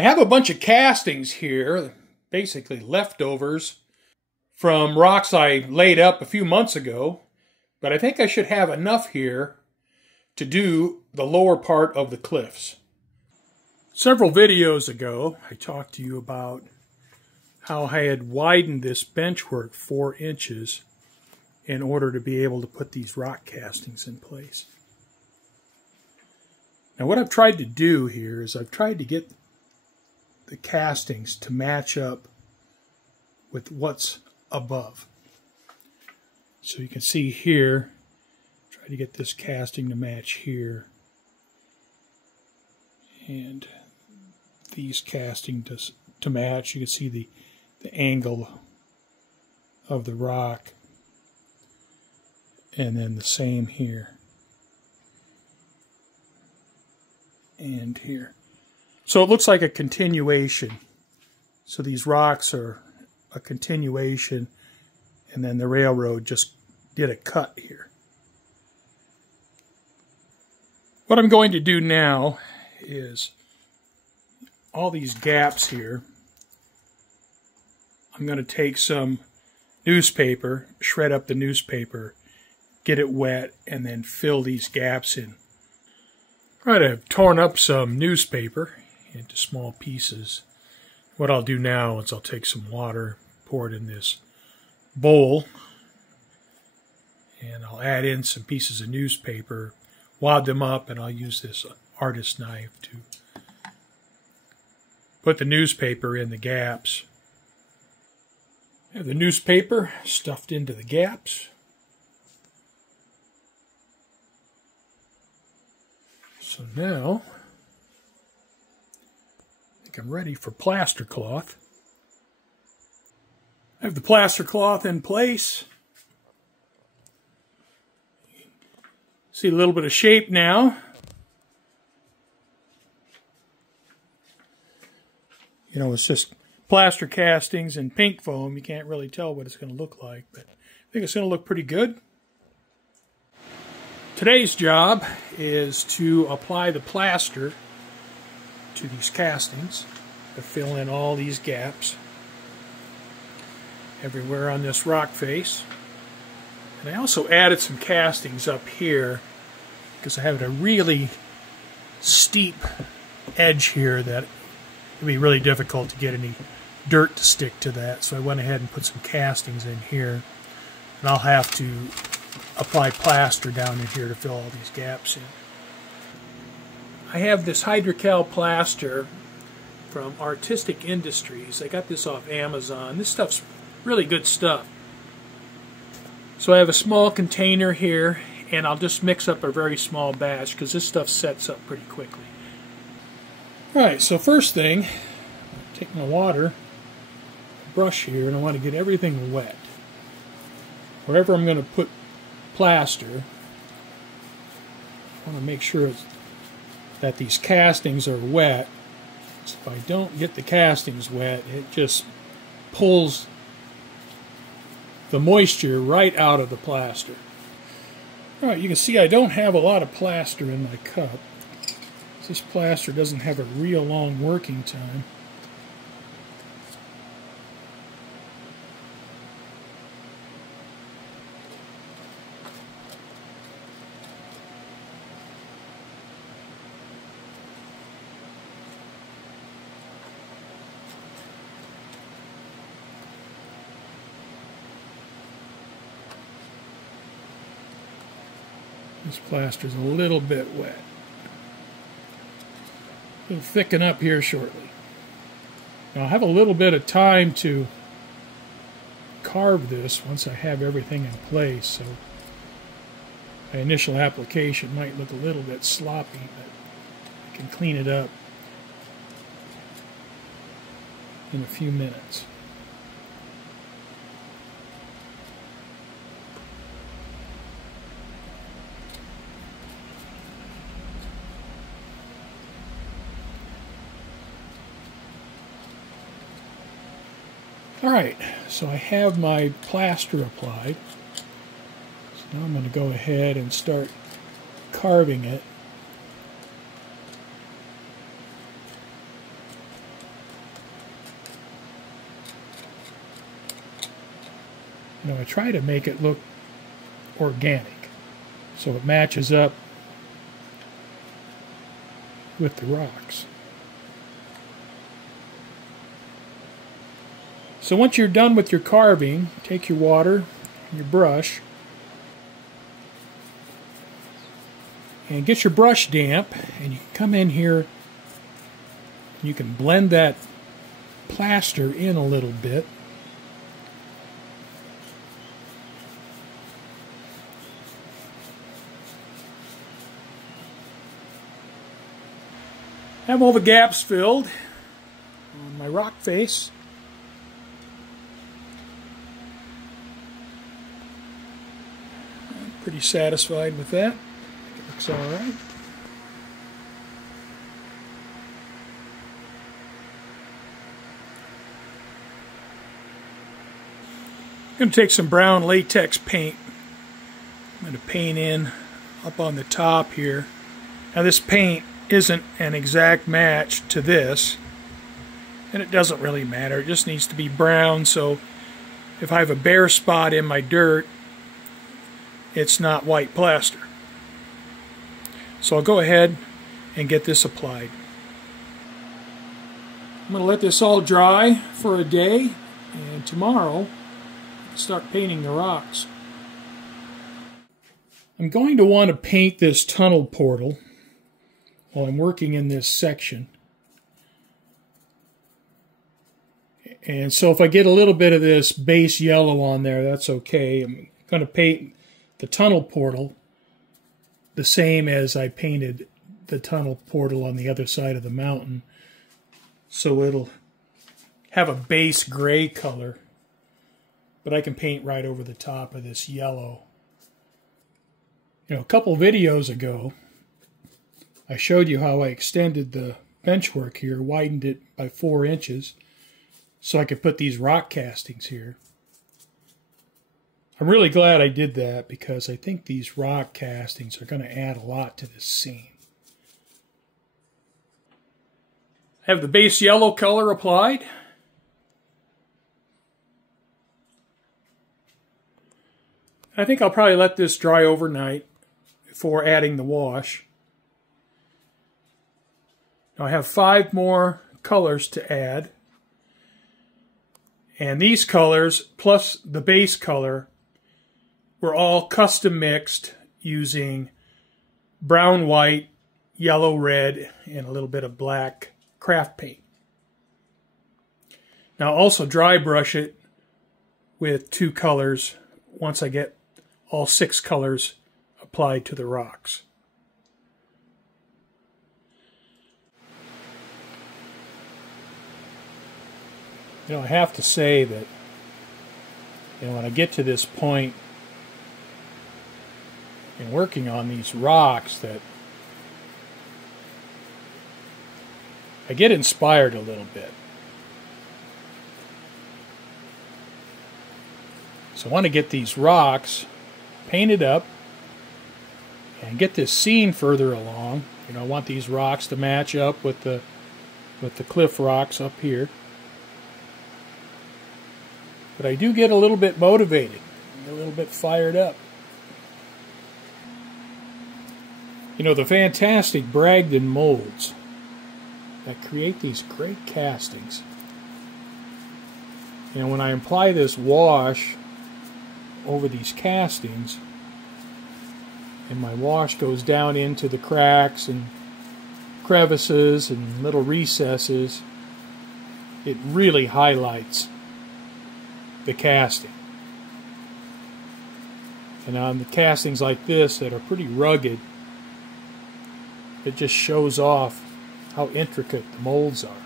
I have a bunch of castings here, basically leftovers from rocks I laid up a few months ago, but I think I should have enough here to do the lower part of the cliffs. Several videos ago, I talked to you about how I had widened this benchwork 4 inches in order to be able to put these rock castings in place. Now what I've tried to do here is I've tried to get the castings to match up with what's above. So you can see here, try to get this casting to match here, and these casting to match. You can see the angle of the rock, and then the same here and here. So it looks like a continuation. So these rocks are a continuation, and then the railroad just did a cut here. What I'm going to do now is all these gaps here, I'm going to take some newspaper, shred up the newspaper, get it wet, and then fill these gaps in. Right, I've torn up some newspaper into small pieces. What I'll do now is I'll take some water, pour it in this bowl, and I'll add in some pieces of newspaper, wad them up, and I'll use this artist knife to put the newspaper in the gaps. I have the newspaper stuffed into the gaps. So now I think I'm ready for plaster cloth. I have the plaster cloth in place. See a little bit of shape now. You know, it's just plaster castings and pink foam. You can't really tell what it's going to look like, but I think it's going to look pretty good. Today's job is to apply the plaster to these castings, to fill in all these gaps everywhere on this rock face. And I also added some castings up here because I have a really steep edge here that it'd be really difficult to get any dirt to stick to that, so I went ahead and put some castings in here, and I'll have to apply plaster down in here to fill all these gaps in. I have this hydrocal plaster from Artistic Industries. I got this off Amazon. This stuff's really good stuff. So I have a small container here, and I'll just mix up a very small batch because this stuff sets up pretty quickly. Alright, so first thing, take my water, brush here, and I want to get everything wet. Wherever I'm going to put plaster, I want to make sure that these castings are wet. So if I don't get the castings wet, it just pulls the moisture right out of the plaster. Alright, you can see I don't have a lot of plaster in my cup. This plaster doesn't have a real long working time. This plaster is a little bit wet. It'll thicken up here shortly. Now I have a little bit of time to carve this once I have everything in place, so my initial application might look a little bit sloppy, but I can clean it up in a few minutes. Alright, so I have my plaster applied. So now I'm going to go ahead and start carving it. You know, I try to make it look organic so it matches up with the rocks. So once you're done with your carving, take your water, your brush, and get your brush damp, and you can come in here and you can blend that plaster in a little bit. Have all the gaps filled on my rock face. I'm pretty satisfied with that. It looks all right. I'm going to take some brown latex paint. I'm going to paint in up on the top here. Now this paint isn't an exact match to this, and it doesn't really matter. It just needs to be brown, so if I have a bare spot in my dirt, it's not white plaster. So I'll go ahead and get this applied. I'm going to let this all dry for a day, and tomorrow I'll start painting the rocks. I'm going to want to paint this tunnel portal while I'm working in this section. And so if I get a little bit of this base yellow on there, that's okay. I'm going to paint the tunnel portal the same as I painted the tunnel portal on the other side of the mountain. So it'll have a base gray color, but I can paint right over the top of this yellow. You know, a couple videos ago, I showed you how I extended the benchwork here, widened it by 4 inches, so I could put these rock castings here. I'm really glad I did that because I think these rock castings are going to add a lot to this scene. I have the base yellow color applied. I think I'll probably let this dry overnight before adding the wash. Now I have 5 more colors to add. And these colors, plus the base color, were all custom mixed using brown, white, yellow, red, and a little bit of black craft paint. Now I'll also dry brush it with 2 colors once I get all 6 colors applied to the rocks. You know, I have to say that, you know, when I get to this point in working on these rocks, that I get inspired a little bit. So I want to get these rocks painted up and get this scene further along. You know, I want these rocks to match up with the cliff rocks up here. But I do get a little bit motivated, a little bit fired up. You know, the fantastic Bragdon molds that create these great castings. You know, when I apply this wash over these castings, and my wash goes down into the cracks and crevices and little recesses, it really highlights the casting. And on the castings like this that are pretty rugged, it just shows off how intricate the molds are.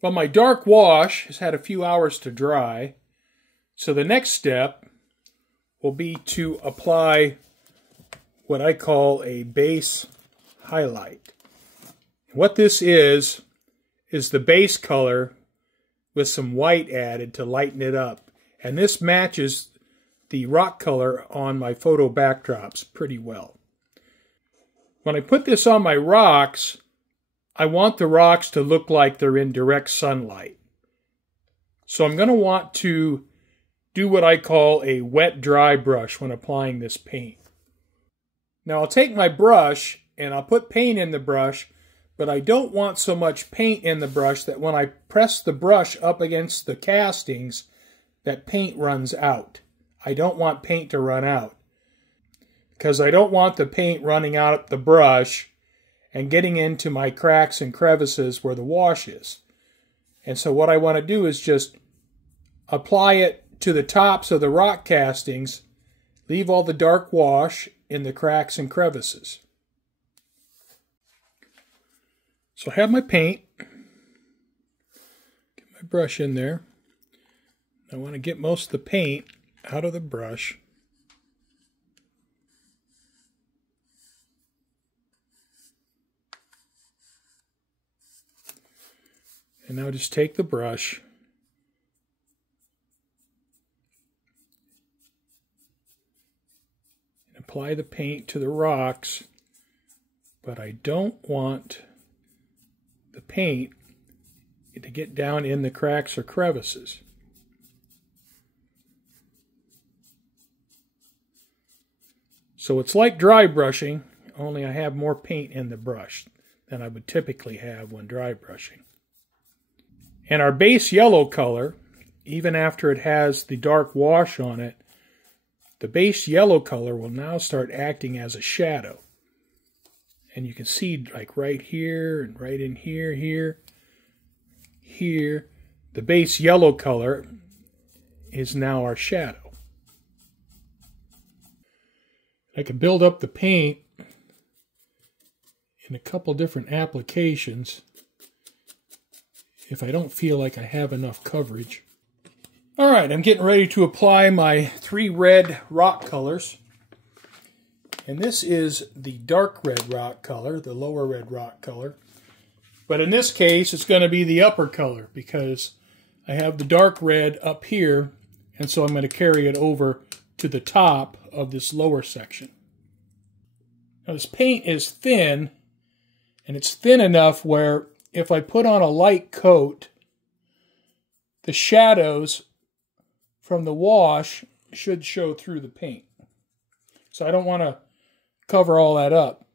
Well, my dark wash has had a few hours to dry, so the next step will be to apply what I call a base highlight. What this is the base color with some white added to lighten it up. And this matches the rock color on my photo backdrops pretty well. When I put this on my rocks, I want the rocks to look like they're in direct sunlight. So I'm going to want to do what I call a wet-dry brush when applying this paint. Now I'll take my brush and I'll put paint in the brush, but I don't want so much paint in the brush that when I press the brush up against the castings, that paint runs out. I don't want paint to run out, because I don't want the paint running out the brush and getting into my cracks and crevices where the wash is. And so what I want to do is just apply it to the tops of the rock castings, leave all the dark wash in the cracks and crevices. So I have my paint, get my brush in there. I want to get most of the paint out of the brush. And now just take the brush and apply the paint to the rocks, but I don't want the paint to get down in the cracks or crevices. So it's like dry brushing, only I have more paint in the brush than I would typically have when dry brushing. And our base yellow color, even after it has the dark wash on it, the base yellow color will now start acting as a shadow. And you can see like right here and right in here, here, the base yellow color is now our shadow. I can build up the paint in a couple different applications if I don't feel like I have enough coverage. All right, I'm getting ready to apply my 3 red rock colors. And this is the dark red rock color, the lower red rock color. But in this case, it's going to be the upper color because I have the dark red up here, and so I'm going to carry it over to the top of this lower section. Now this paint is thin, and it's thin enough where if I put on a light coat, the shadows from the wash should show through the paint. So I don't want to cover all that up.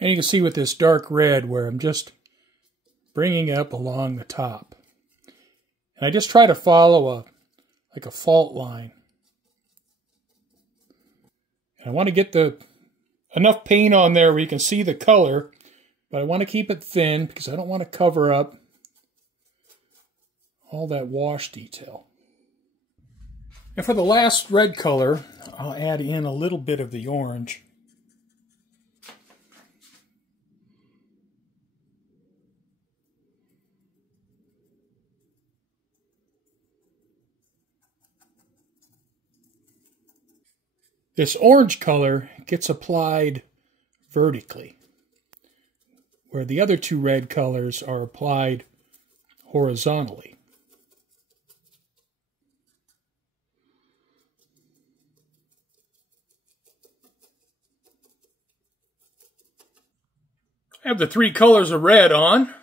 And you can see with this dark red where I'm just bringing it up along the top. And I just try to follow like a fault line. And I want to get enough paint on there where you can see the color, but I want to keep it thin because I don't want to cover up all that wash detail. And for the last red color, I'll add in a little bit of the orange. This orange color gets applied vertically, where the other 2 red colors are applied horizontally. I have the 3 colors of red on,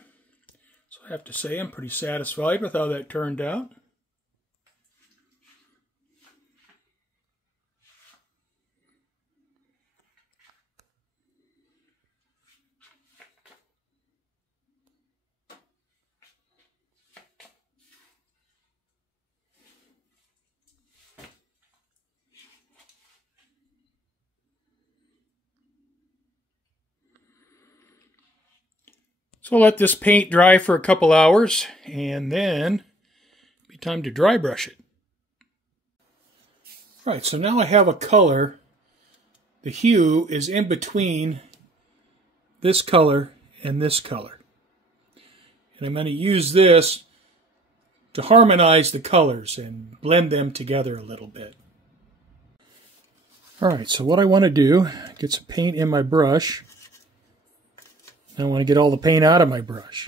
so I have to say I'm pretty satisfied with how that turned out. So I'll let this paint dry for a couple hours, and then it'll be time to dry brush it. All right, so now I have a color. The hue is in between this color and this color. And I'm going to use this to harmonize the colors and blend them together a little bit. All right, so what I want to do, get some paint in my brush. I want to get all the paint out of my brush.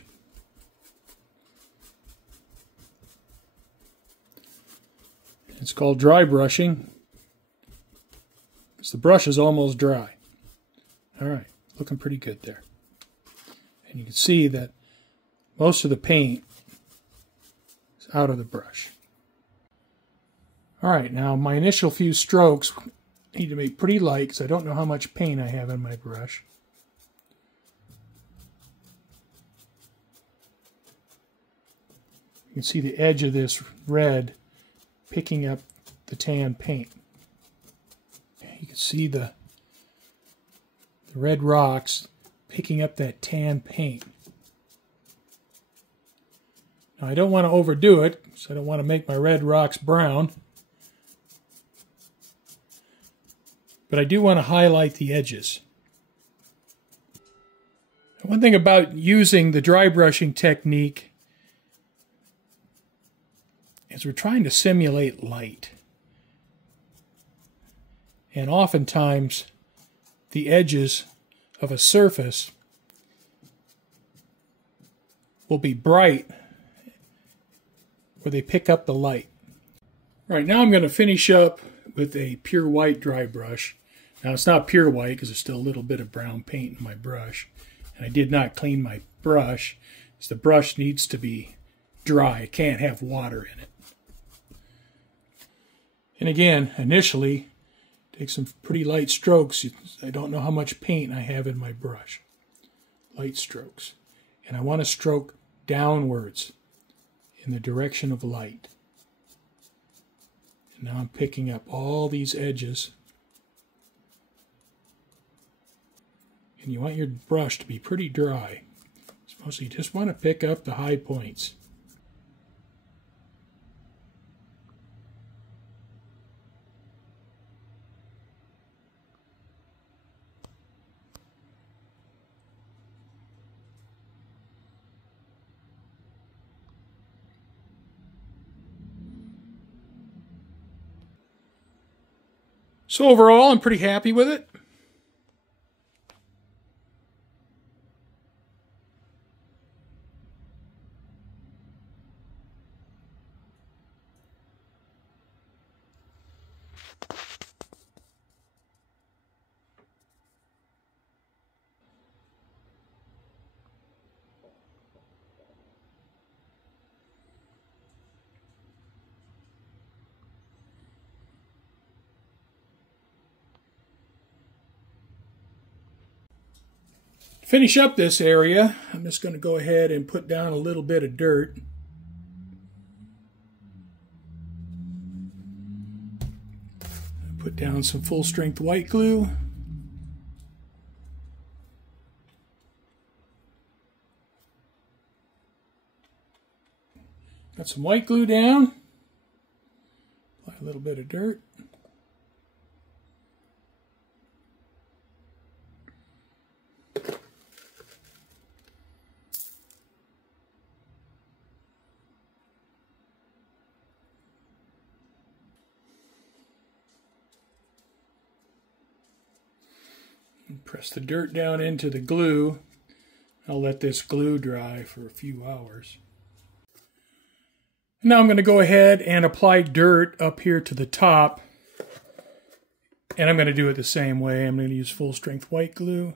It's called dry brushing because the brush is almost dry. All right, looking pretty good there. And you can see that most of the paint is out of the brush. Alright, now my initial few strokes need to be pretty light because I don't know how much paint I have in my brush. You can see the edge of this red picking up the tan paint. You can see the red rocks picking up that tan paint. Now I don't want to overdo it, because I don't want to make my red rocks brown. But I do want to highlight the edges. One thing about using the dry brushing technique is we're trying to simulate light. And oftentimes the edges of a surface will be bright where they pick up the light. Right, now I'm going to finish up with a pure white dry brush. Now it's not pure white because there's still a little bit of brown paint in my brush. And I did not clean my brush, because the brush needs to be dry. It can't have water in it. And again, initially, take some pretty light strokes. I don't know how much paint I have in my brush. Light strokes. And I want to stroke downwards in the direction of light. And now I'm picking up all these edges. And you want your brush to be pretty dry. So mostly you just want to pick up the high points. So overall, I'm pretty happy with it. Finish up this area, I'm just going to go ahead and put down a little bit of dirt. Put down some full-strength white glue. Got some white glue down. Apply a little bit of dirt. Press the dirt down into the glue. I'll let this glue dry for a few hours. Now I'm going to go ahead and apply dirt up here to the top. And I'm going to do it the same way. I'm going to use full strength white glue.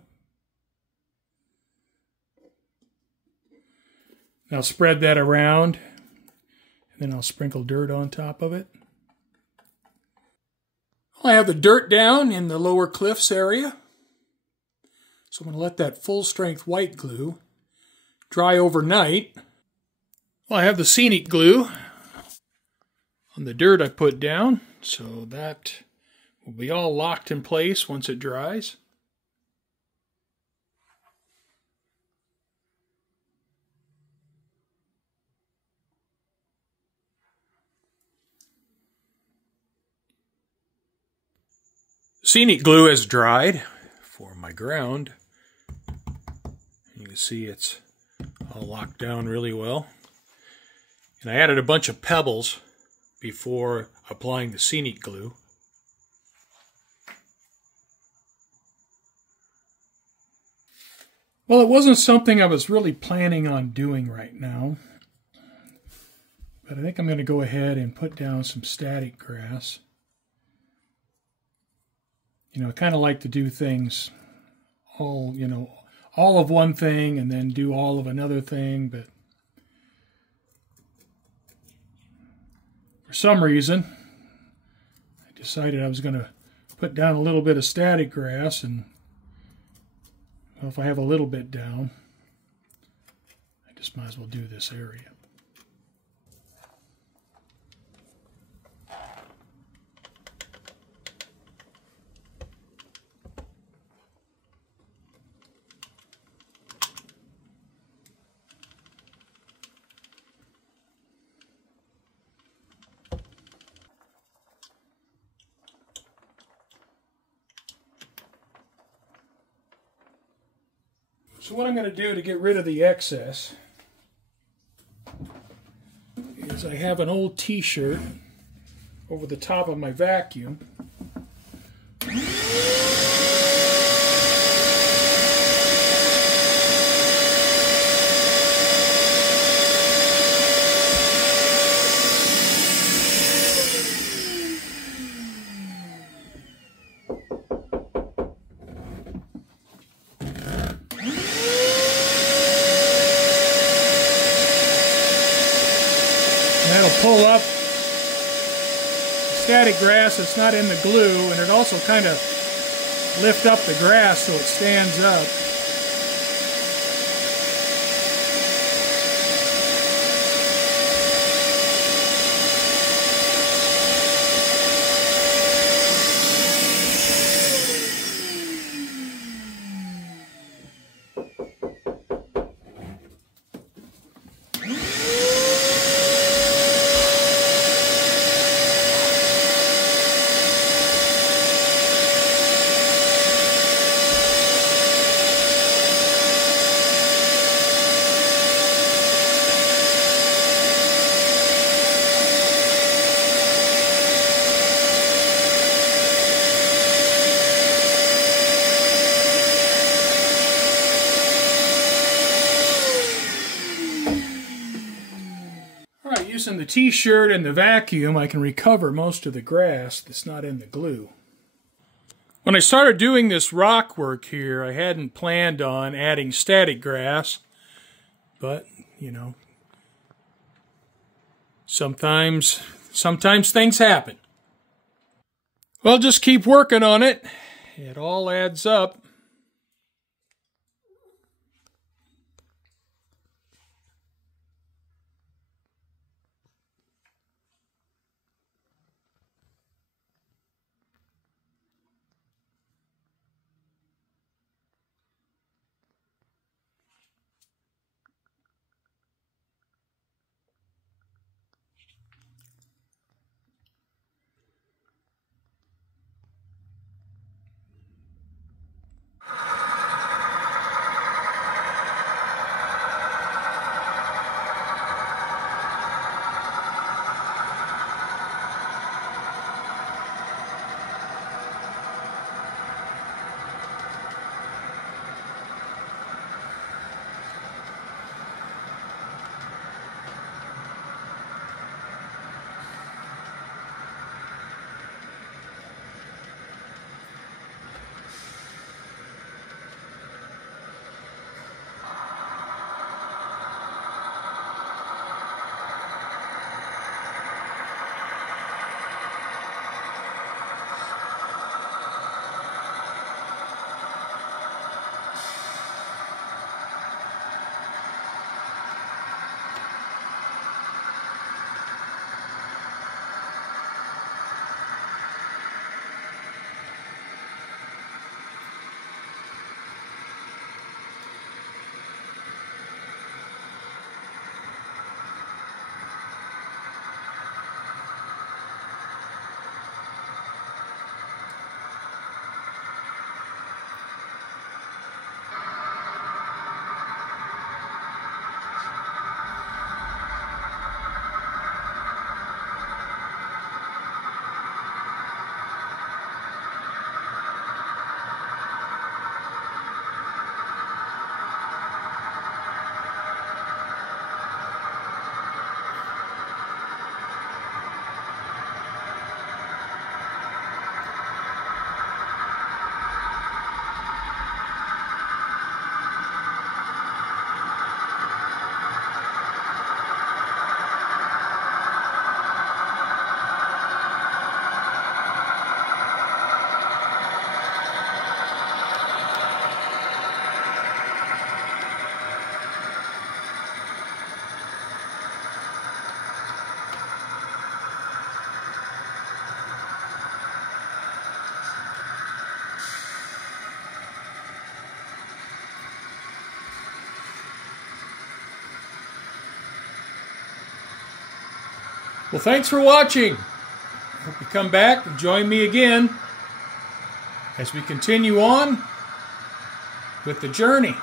Now spread that around. And then I'll sprinkle dirt on top of it. I have the dirt down in the lower cliffs area. So I'm going to let that full-strength white glue dry overnight. Well, I have the scenic glue on the dirt I put down, so that will be all locked in place once it dries. Scenic glue has dried for my ground. You can see it's all locked down really well. And I added a bunch of pebbles before applying the scenic glue. Well, it wasn't something I was really planning on doing right now. But I think I'm going to go ahead and put down some static grass. You know, I kind of like to do things all of one thing and then do all of another thing, but some reason, I decided I was going to put down a little bit of static grass, and well, if I have a little bit down, I just might as well do this area. So what I'm going to do to get rid of the excess is I have an old t-shirt over the top of my vacuum. That'll pull up static grass that's not in the glue, and it also kind of lift up the grass so it stands up. Using the t-shirt and the vacuum, I can recover most of the grass that's not in the glue. When I started doing this rock work here, I hadn't planned on adding static grass, but, you know, sometimes things happen. Well, just keep working on it. It all adds up. Well, thanks for watching. Hope you come back and join me again as we continue on with the journey.